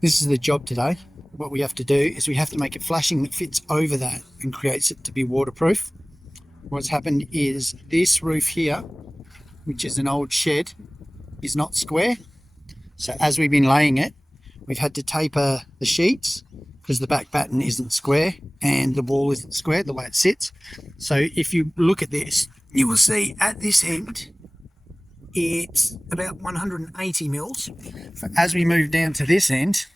This is the job today. What we have to do is we have to make a flashing that fits over that and creates it to be waterproof. What's happened is this roof here, which is an old shed, is not square. So as we've been laying it, we've had to taper the sheets because the back batten isn't square and the wall isn't square the way it sits. So if you look at this, you will see at this end, it's about 180 mils. As we move down to this end,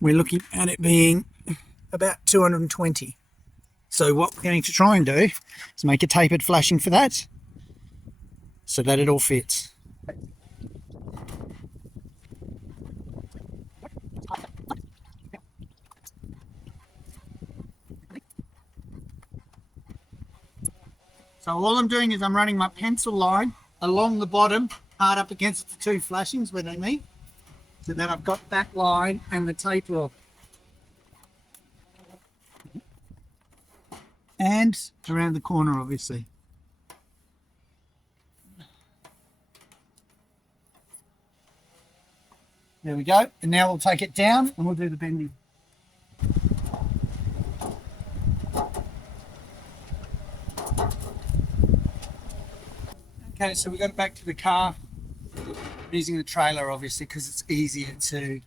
we're looking at it being about 220. So what we're going to try and do is make a tapered flashing for that so that it all fits. So all I'm doing is I'm running my pencil line along the bottom, hard up against the two flashings where they meet. So then I've got that line and the taper off. And around the corner, obviously. There we go. And now we'll take it down and we'll do the bending. Okay, so we got it back to the car. I'm using the trailer obviously because it's easier to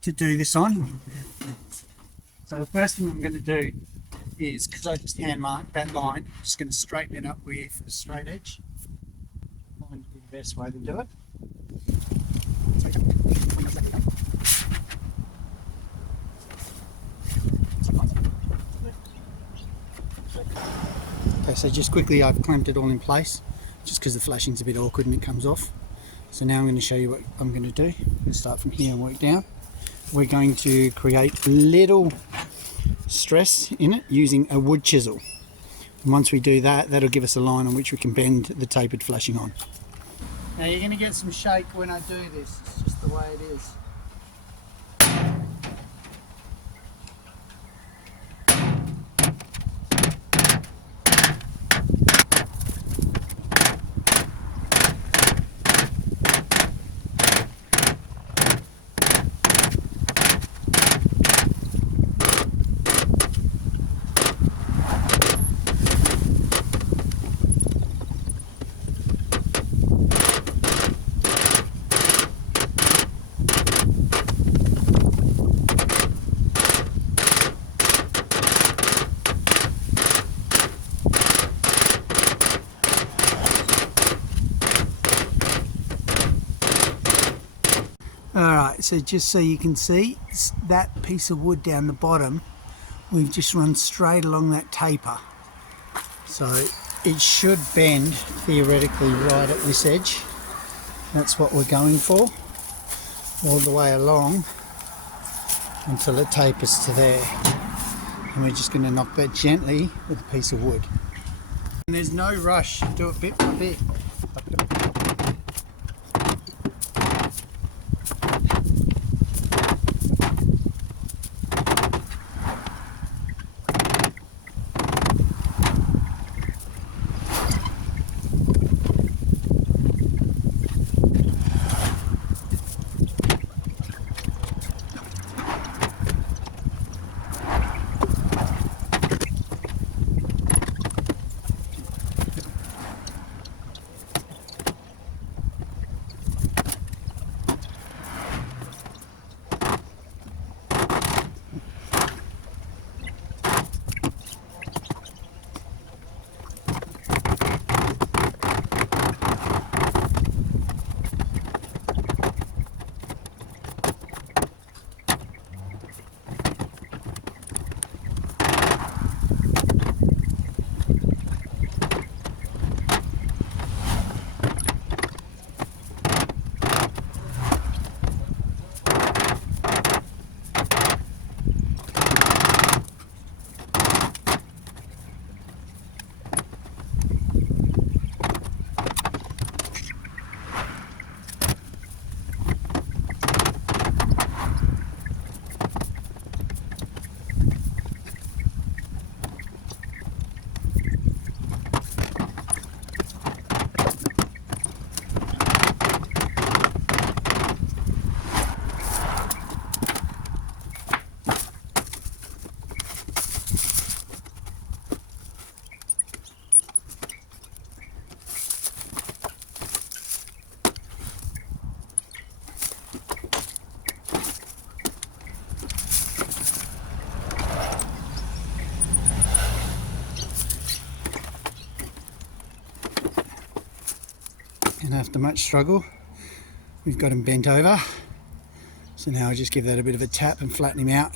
do this on. So the first thing I'm going to do is, because I just hand marked that line, I'm just going to straighten it up with a straight edge. Find the best way to do it. Okay, so just quickly I've clamped it all in place just because the flashing's a bit awkward and it comes off. So now I'm going to show you what I'm going to do. I'm going to start from here and work down. We're going to create little stress in it using a wood chisel. And once we do that, that'll give us a line on which we can bend the tapered flashing on. Now you're going to get some shake when I do this. It's just the way it is. Alright, so just so you can see, that piece of wood down the bottom, we've just run straight along that taper. So it should bend theoretically right at this edge. That's what we're going for, all the way along until it tapers to there. And we're just going to knock that gently with a piece of wood. And there's no rush, do it bit by bit. much struggle. We've got him bent over. So now I just give that a bit of a tap and flatten him out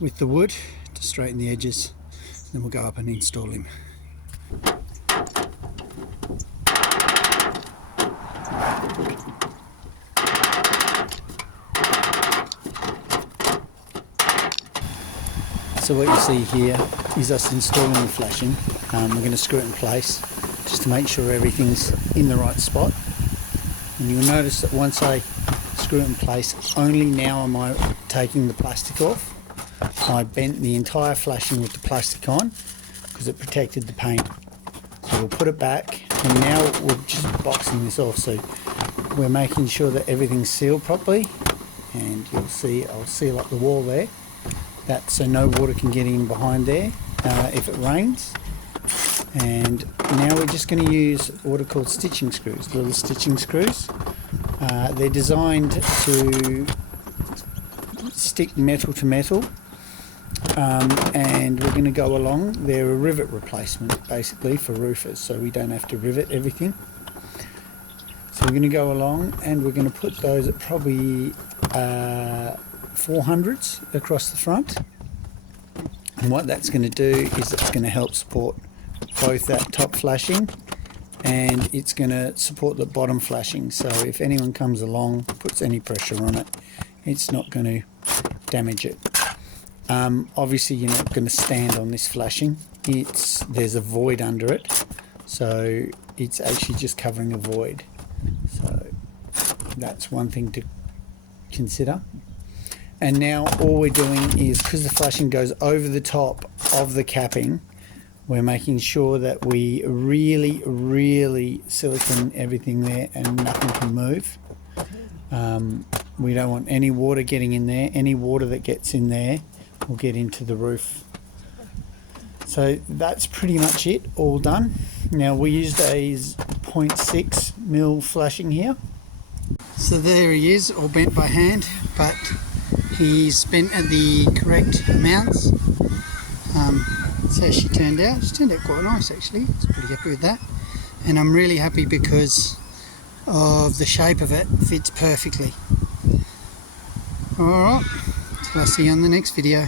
with the wood to straighten the edges. Then we'll go up and install him. So what you see here is us installing the flashing. We're going to screw it in place just to make sure everything's in the right spot. And you'll notice that once I screw it in place, only now am I taking the plastic off. I bent the entire flashing with the plastic on because it protected the paint. So we'll put it back, and now we're just boxing this off. So we're making sure that everything's sealed properly, and you'll see I'll seal up the wall there. That's so no water can get in behind there if it rains. And now we're just going to use what are called stitching screws, little stitching screws. They're designed to stick metal to metal, and we're going to go along. They're a rivet replacement basically for roofers, so we don't have to rivet everything. So we're going to go along and we're going to put those at probably 400s across the front. And what that's going to do is it's going to help support both that top flashing, and it's going to support the bottom flashing. So if anyone comes along, puts any pressure on it, it's not going to damage it. Obviously you're not going to stand on this flashing. There's a void under it, so it's actually just covering a void. So that's one thing to consider. And now all we're doing is, because the flashing goes over the top of the capping, we're making sure that we really silicone everything there and nothing can move. We don't want any water getting in there. Any water that gets in there will get into the roof. So that's pretty much it, all done. Now we used a 0.6mm flashing here. So there he is, all bent by hand, but he's bent at the correct amounts. That's how she turned out. She turned out quite nice actually. I was pretty happy with that. And I'm really happy because of the shape of it. Fits perfectly. Alright, I'll see you on the next video.